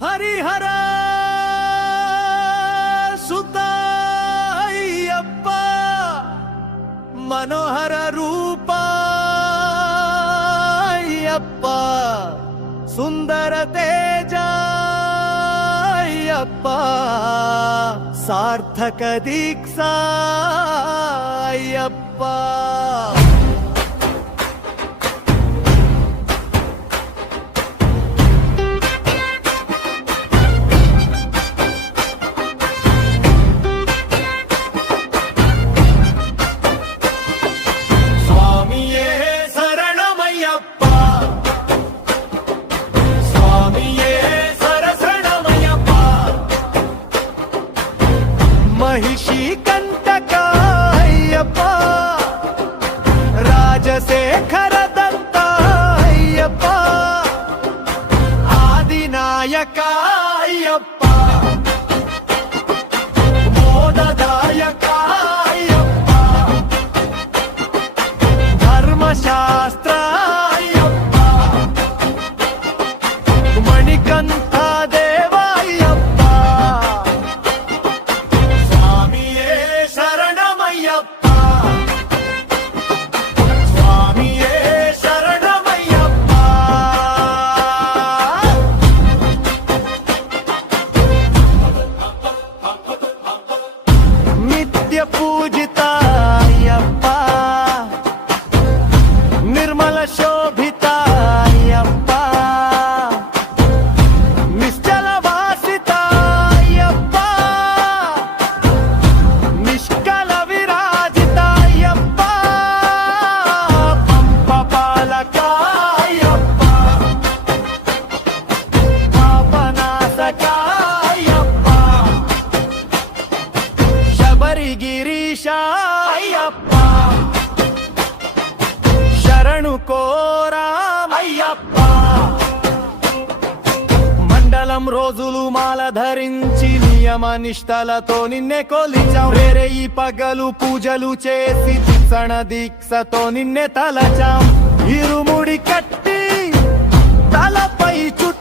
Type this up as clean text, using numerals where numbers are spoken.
హరిహర సుత అయ్యప్ప మనోహర రూప అయ్యప్ప సుందర తేజ అయ్యప్ప సార్థక దీక్ష అయ్యప్ప महिषी कंटक अय्यप्प राजशेखर दत्त अय्यप्प आदिनायक अय्यप्प मोददायक अय्यप्प धर्मशास्त्र अय्यप्प मणिकंठ पूजिता अय्यप्प निर्मल शोभिता अय्यप्प निश्चल वासिता अय्यप्प निष्कल विराजिता अय्यप्प पंप पालक अय्यप्प पापनाशक గిరీశ అయ్యప్ప శరణు కోరా అయ్యప్ప మండలం రోజులు మాల ధరించి నియమ నిష్టలతో నిన్నే కొలిచాం వేరే ఈ పగలు పూజలు చేసి శిక్షణ దీక్షతో నిన్నే తలచాం ఇరుముడి కట్టి తలపై చుట్టూ